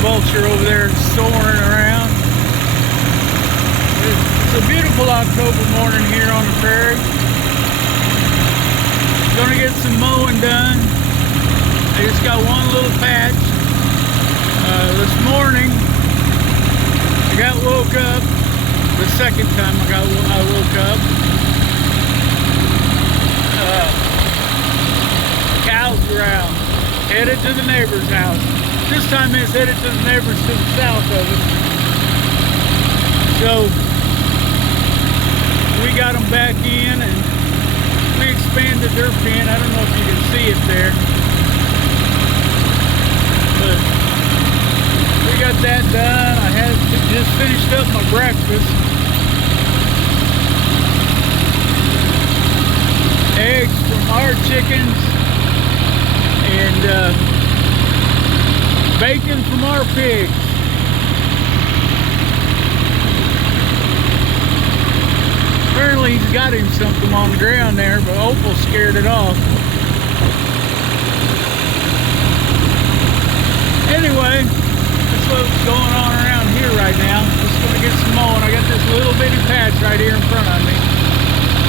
vulture over there soaring around. It's a beautiful October morning here on the prairie. Gonna get some mowing done. I just got one little patch. This morning I got woke up. The second time I woke up. Cows were out, headed to the neighbor's house. This time it's headed to the neighbors to the south of us. So we got them back in and we expanded their pen. I don't know if you can see it there, but we got that done. I had just finished up my breakfast. Eggs from our chickens and bacon from our pigs. Apparently he's got him something on the ground there, but Opal scared it off. Anyway, that's what's going on around here right now. Just gonna get some mowing. I got this little bitty patch right here in front of me.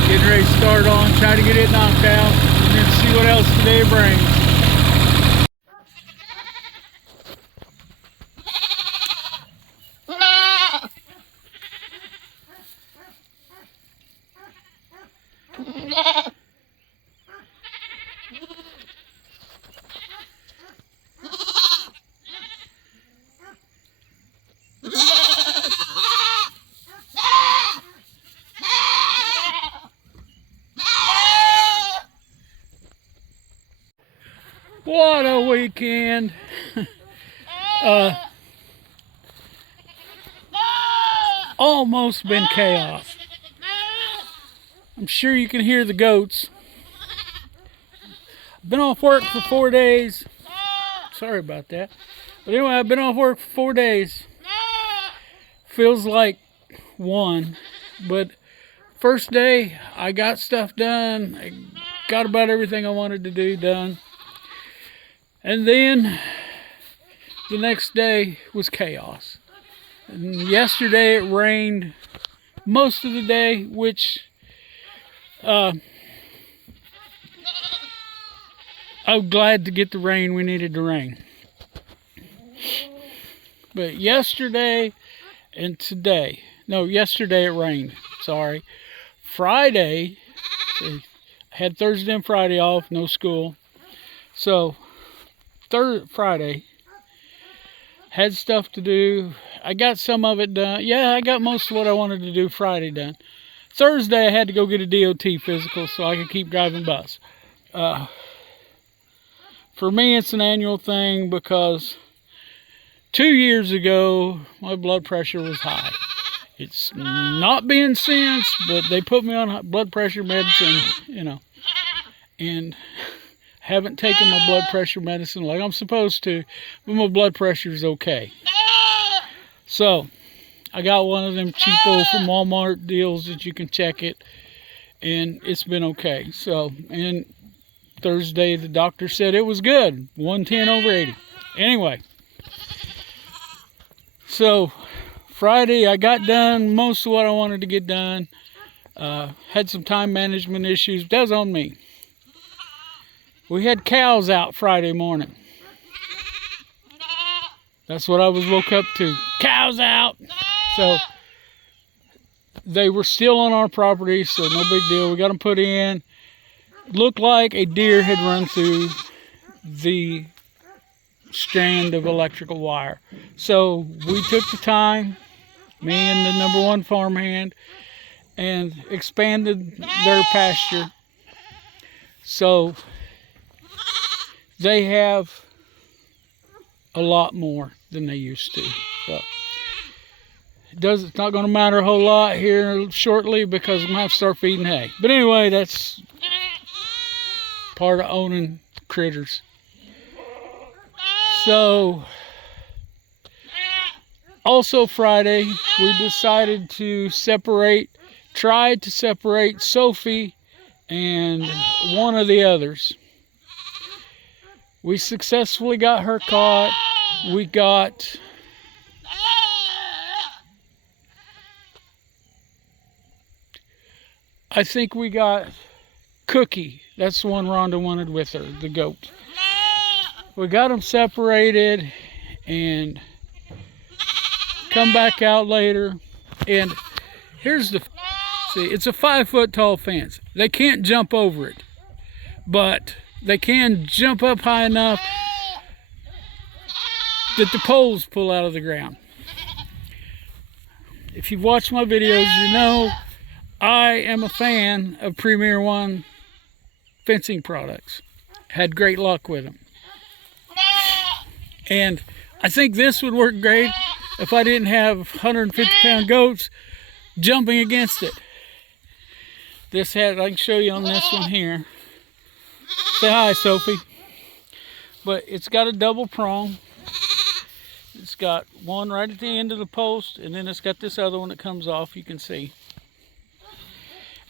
Getting ready to start on, try to get it knocked out, and then see what else today brings. What a weekend. Almost been chaos. I'm sure you can hear the goats. I've been off work for 4 days. Sorry about that. But anyway, I've been off work for 4 days. Feels like one. But first day, I got stuff done. I got about everything I wanted to do done. And then the next day was chaos. And yesterday it rained most of the day, which I'm glad to get the rain. We needed the rain. But yesterday and today, no, yesterday it rained. Sorry. Friday, I had Thursday and Friday off, no school. So Friday, had stuff to do. I got some of it done. Yeah, I got most of what I wanted to do Friday done. Thursday, I had to go get a DOT physical so I could keep driving bus. For me, it's an annual thing because 2 years ago, my blood pressure was high. It's not been since, but they put me on blood pressure medicine, you know, and haven't taken my blood pressure medicine like I'm supposed to, but my blood pressure is okay. So I got one of them cheapo from Walmart deals that you can check it, and it's been okay. So, and Thursday the doctor said it was good, 110/80. Anyway, so Friday I got done most of what I wanted to get done. Had some time management issues, but that was on me. We had cows out Friday morning. That's what I was woke up to. Cows out! So they were still on our property, so no big deal. We got them put in. Looked like a deer had run through the strand of electrical wire. So we took the time, me and the #1 farmhand, and expanded their pasture. So they have a lot more than they used to. So it's not going to matter a whole lot here shortly because I'm going to have to start feeding hay. But anyway, that's part of owning critters. So also Friday, we decided to tried to separate Sophie and one of the others. We successfully got her caught. we got I think we got Cookie. That's the one Rhonda wanted with her, the goat. We got them separated and come back out later. And here's the, see, it's a 5-foot tall fence. They can't jump over it, but they can jump up high enough that the poles pull out of the ground. If you've watched my videos, you know I am a fan of Premier One fencing products. Had great luck with them. And I think this would work great if I didn't have 150-pound goats jumping against it. This hat, I can show you on this one here. Say hi, Sophie. But it's got a double prong. It's got one right at the end of the post, and then it's got this other one that comes off, you can see.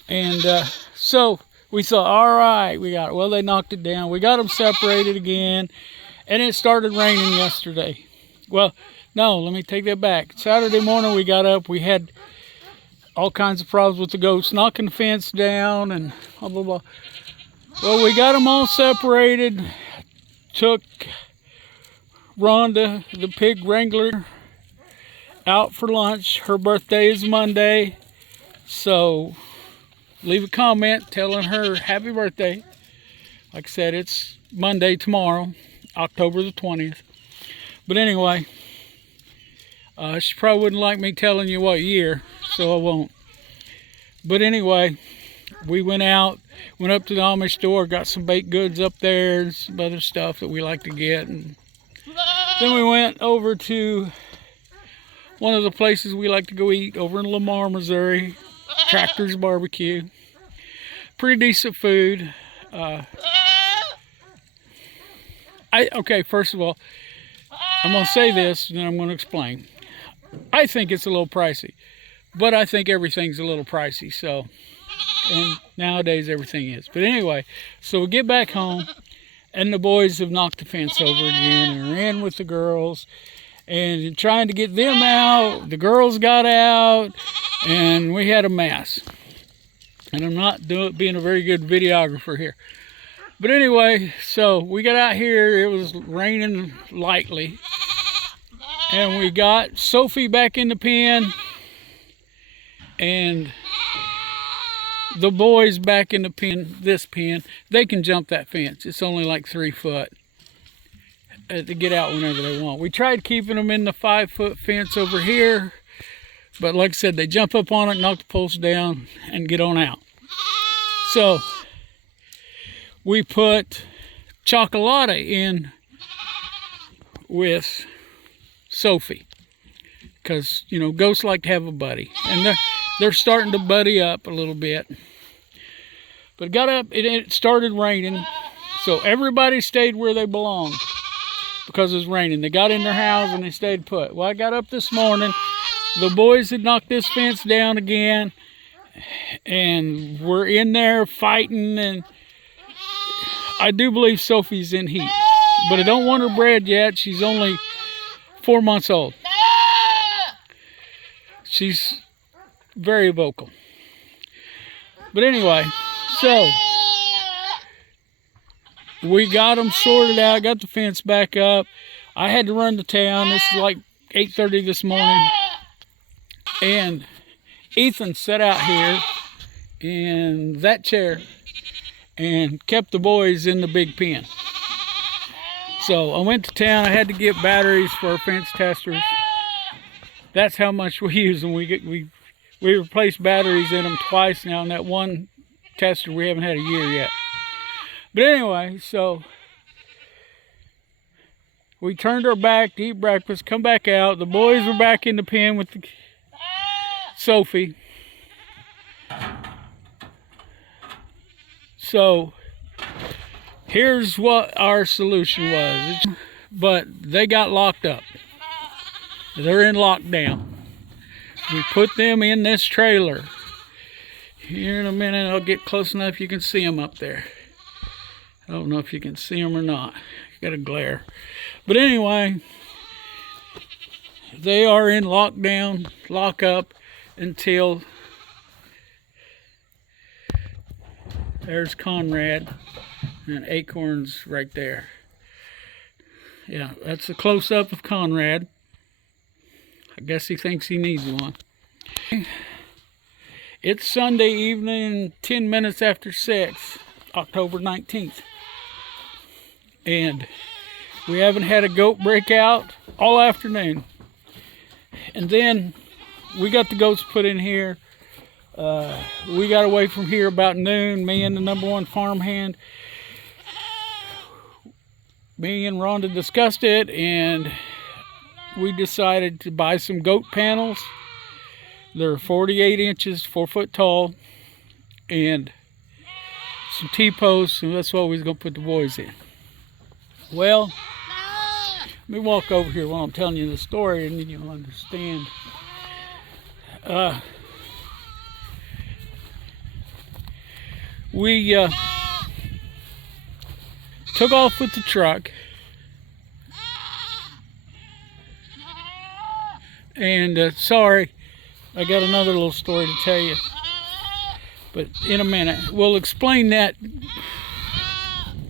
And so we thought, all right, we got it. Well, they knocked it down. We got them separated again, and it started raining yesterday. Well, no, let me take that back. Saturday morning we got up. We had all kinds of problems with the goats, knocking the fence down and blah, blah, blah. Well, we got them all separated. Took Rhonda, the pig wrangler, out for lunch. Her birthday is Monday, so leave a comment telling her happy birthday. Like I said, it's Monday tomorrow, October the 20th. But anyway, she probably wouldn't like me telling you what year, so I won't. But anyway, we went out, went up to the Amish store, got some baked goods up there, and some other stuff that we like to get. And then we went over to one of the places we like to go eat over in Lamar, Missouri. Tractor's Barbecue. Pretty decent food. Okay, first of all, I'm going to say this and then I'm going to explain. I think it's a little pricey, but I think everything's a little pricey, so, and nowadays everything is. But anyway, so we get back home and the boys have knocked the fence over again and ran with the girls and trying to get them out. The girls got out and we had a mess. And I'm not being a very good videographer here. But anyway, so we got out here. It was raining lightly. And we got Sophie back in the pen. And the boys back in the pen, this pen. They can jump that fence. It's only like 3 foot to get out whenever they want. We tried keeping them in the 5-foot fence over here. But like I said, they jump up on it, knock the posts down, and get on out. So we put Chocolata in with Sophie. Because, you know, ghosts like to have a buddy. And they're starting to buddy up a little bit. But it got up, it started raining. So everybody stayed where they belonged. Because it was raining. They got in their house and they stayed put. Well, I got up this morning. The boys had knocked this fence down again, and we're in there fighting, and I do believe Sophie's in heat, but I don't want her bred yet. She's only 4 months old. She's very vocal. But anyway, so we got them sorted out, got the fence back up. I had to run to town. This is like 8:30 this morning. And Ethan sat out here in that chair and kept the boys in the big pen. So I went to town. I had to get batteries for our fence testers. That's how much we use them. We replaced batteries in them twice now. And that one tester we haven't had a year yet. But anyway, so we turned our back to eat breakfast, come back out. The boys were back in the pen with Sophie. So here's what our solution was. But they got locked up. They're in lockdown. We put them in this trailer. Here in a minute, I'll get close enough you can see them up there. I don't know if you can see them or not. You got a glare. But anyway, they are in lockdown, lockup until, there's Conrad and Acorn's right there. Yeah, that's a close-up of Conrad. I guess he thinks he needs one. It's Sunday evening, 10 minutes after 6, October 19th. And we haven't had a goat break out all afternoon. And then we got the goats put in here. We got away from here about noon, me and the #1 farmhand. Me and Rhonda discussed it, and we decided to buy some goat panels. They're 48 inches, 4 foot tall, and some T-posts, and that's what we was going to put the boys in. Well, let me walk over here while I'm telling you the story, and then you'll understand. We took off with the truck, and sorry, I got another little story to tell you, but in a minute we'll explain that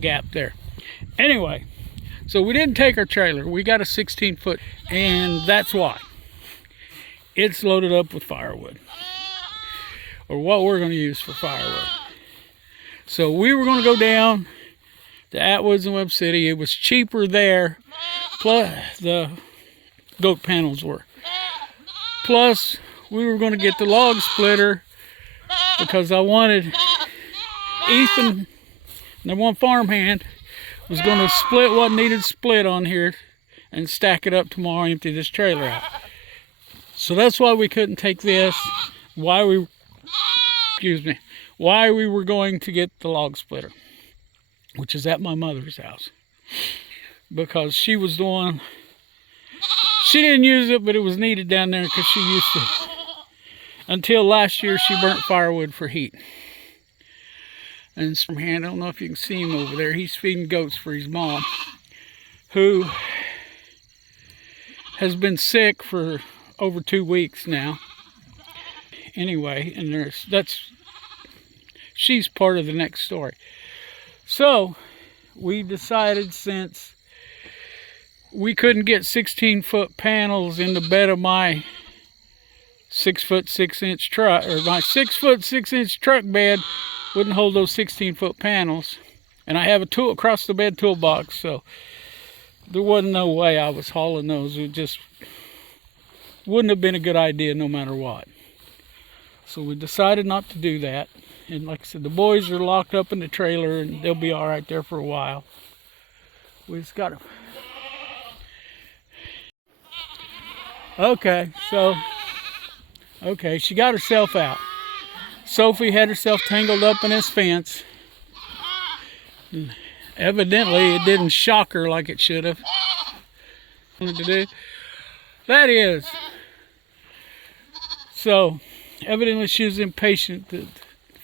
gap there. Anyway, so we didn't take our trailer. We got a 16-foot, and that's why it's loaded up with firewood, or what we're going to use for firewood. So we were going to go down to Atwoods and Webb City. It was cheaper there, plus the goat panels were. Plus, we were going to get the log splitter because I wanted Ethan, #1 farmhand, was going to split what needed split on here and stack it up tomorrow, empty this trailer out. So that's why we couldn't take this, why we were going to get the log splitter, which is at my mother's house, because she was the one, she didn't use it, but it was needed down there because she used to, until last year she burnt firewood for heat. And some hand, I don't know if you can see him over there, he's feeding goats for his mom, who has been sick for over 2 weeks now. Anyway, and she's part of the next story. So we decided, since we couldn't get 16-foot panels in the bed of my 6-foot 6-inch truck, or my 6-foot 6-inch truck bed wouldn't hold those 16-foot panels, and I have a tool across the bed toolbox, so there wasn't no way I was hauling those. It just wouldn't have been a good idea no matter what. So we decided not to do that. And like I said, the boys are locked up in the trailer, and they'll be all right there for a while. We just got to... Okay, she got herself out. Sophie had herself tangled up in this fence. And evidently, it didn't shock her like it should have. That is. So, evidently she was impatient that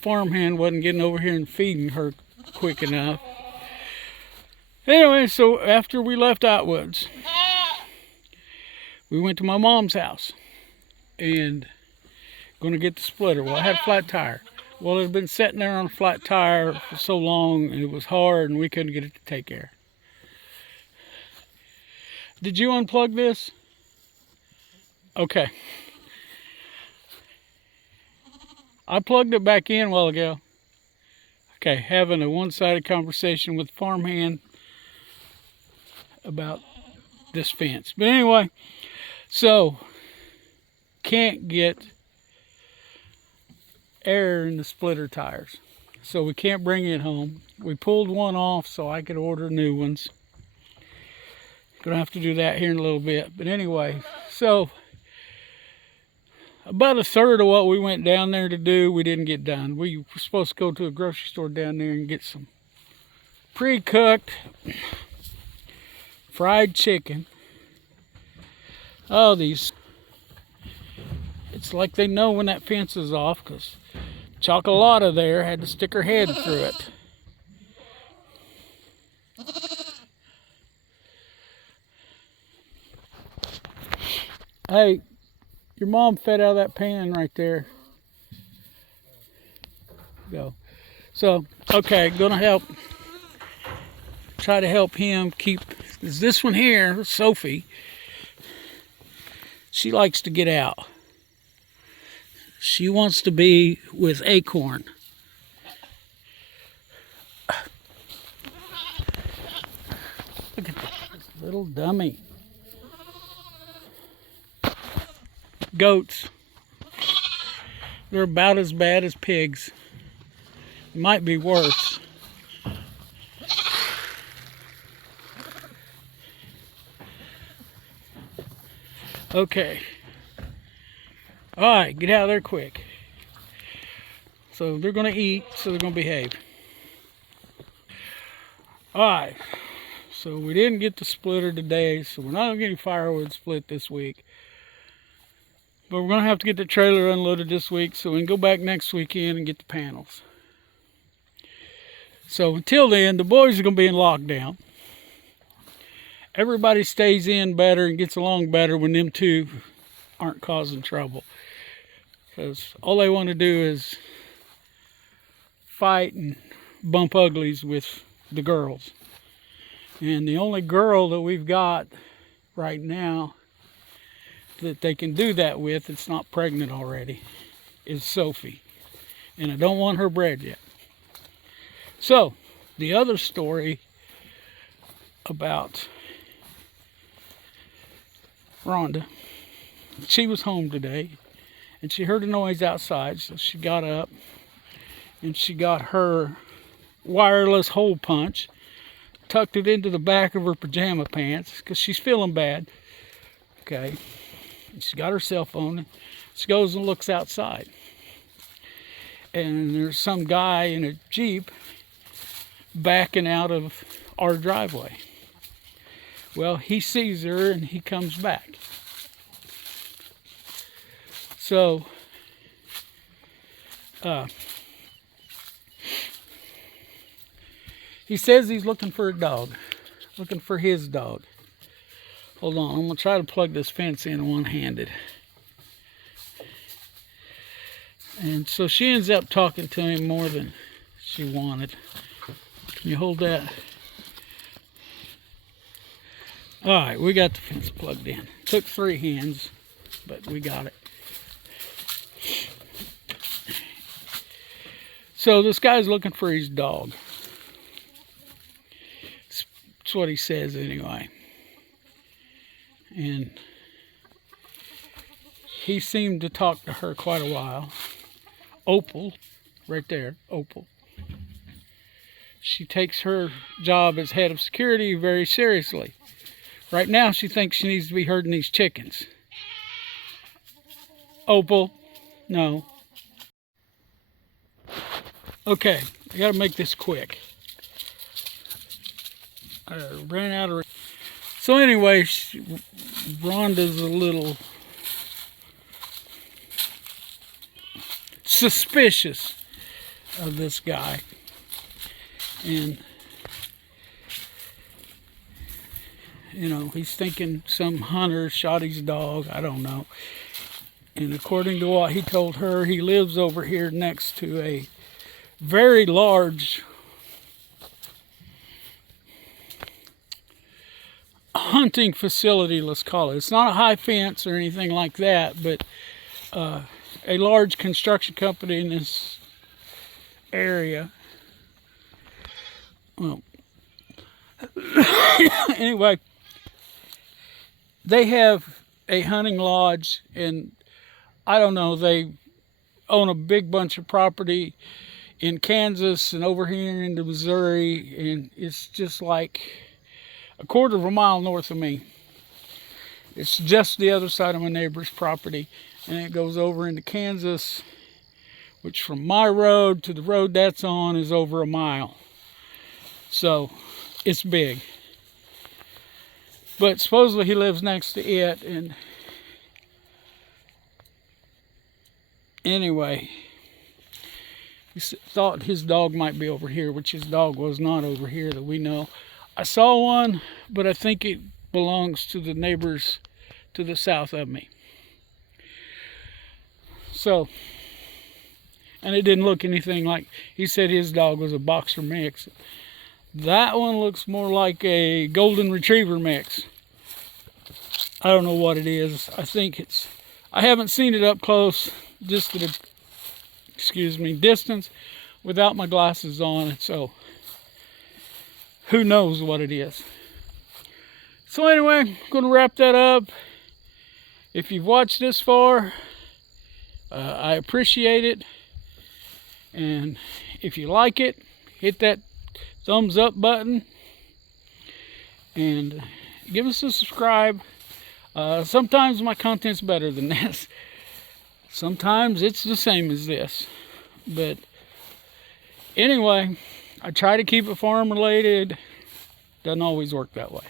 farmhand wasn't getting over here and feeding her quick enough. Anyway, so after we left Atwoods, we went to my mom's house and going to get the splitter. Well, I had a flat tire. Well, it had been sitting there on a flat tire for so long, and it was hard, and we couldn't get it to take air. Did you unplug this? Okay. I plugged it back in a while ago. Okay, having a one-sided conversation with the farmhand about this fence. But anyway, so can't get air in the splitter tires, so we can't bring it home. We pulled one off so I could order new ones. Gonna have to do that here in a little bit. But anyway, so about a third of what we went down there to do, we didn't get done. We were supposed to go to a grocery store down there and get some pre-cooked fried chicken. Oh, these, it's like they know when that fence is off, because Chocolata there had to stick her head through it. Hey, your mom fed out of that pan right there. Go. So, okay, gonna try to help him keep, this one here, Sophie, she likes to get out. She wants to be with Acorn. Look at this little dummy. Goats. They're about as bad as pigs. It might be worse. Okay. Alright, get out of there quick. So they're going to eat, so they're going to behave. Alright. So we didn't get the splitter today, so we're not going to get any firewood split this week. But we're going to have to get the trailer unloaded this week so we can go back next weekend and get the panels. So until then, the boys are going to be in lockdown. Everybody stays in better and gets along better when them two aren't causing trouble. Because all they want to do is fight and bump uglies with the girls. And the only girl that we've got right now that they can do that with, that's not pregnant already, is Sophie. And I don't want her bred yet. So, the other story about Rhonda, she was home today and she heard a noise outside, so she got up and she got her wireless hole punch, tucked it into the back of her pajama pants because she's feeling bad. Okay, and she got her cell phone and she goes and looks outside, and there's some guy in a Jeep backing out of our driveway. Well, he sees her and he comes back. So, he says he's looking for a dog, looking for his dog. Hold on, I'm going to try to plug this fence in one-handed. And so she ends up talking to him more than she wanted. Can you hold that? Alright, we got the fence plugged in. Took 3 hands, but we got it. So this guy's looking for his dog. That's what he says anyway. And he seemed to talk to her quite a while. Opal, right there, Opal. She takes her job as head of security very seriously. Right now, she thinks she needs to be herding these chickens. Opal, no. Okay, I gotta make this quick. I ran out of... So anyway, Rhonda's a little suspicious of this guy. And, you know, he's thinking some hunter shot his dog. I don't know. And according to what he told her, he lives over here next to a very large hunting facility, let's call it. It's not a high fence or anything like that, but a large construction company in this area. Well, anyway, they have a hunting lodge, and I don't know, they own a big bunch of property in Kansas and over here into Missouri, and it's just like a quarter of a mile north of me. It's just the other side of my neighbor's property, and it goes over into Kansas, which from my road to the road that's on is over a mile. So it's big. But supposedly he lives next to it, and anyway, he thought his dog might be over here, which his dog was not over here that we know. I saw one, but I think it belongs to the neighbors to the south of me. So, and it didn't look anything like, he said his dog was a boxer mix. That one looks more like a golden retriever mix. I don't know what it is. I think it's, I haven't seen it up close, just at a, distance without my glasses on. So who knows what it is. So anyway, I'm going to wrap that up. If you've watched this far, I appreciate it. And if you like it, hit that thumbs up button and give us a subscribe. Sometimes my content's better than this. Sometimes it's the same as this. But anyway, I try to keep it farm related. Doesn't always work that way.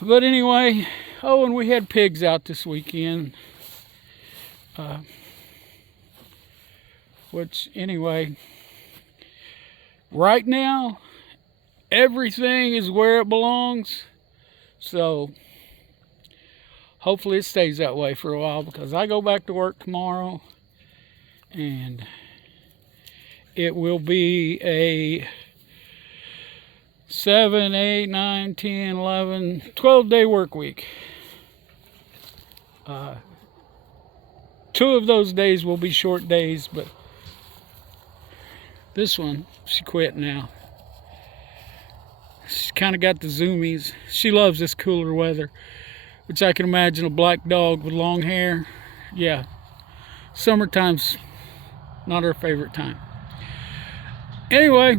But anyway, oh, and we had pigs out this weekend. Which, anyway, right now, everything is where it belongs. So, hopefully it stays that way for a while, because I go back to work tomorrow. And it will be a 7, 8, 9, 10, 11, 12-day work week. 2 of those days will be short days, but this one, she quit now. She's kind of got the zoomies. She loves this cooler weather, which I can imagine a black dog with long hair. Yeah, summertime's not her favorite time. Anyway,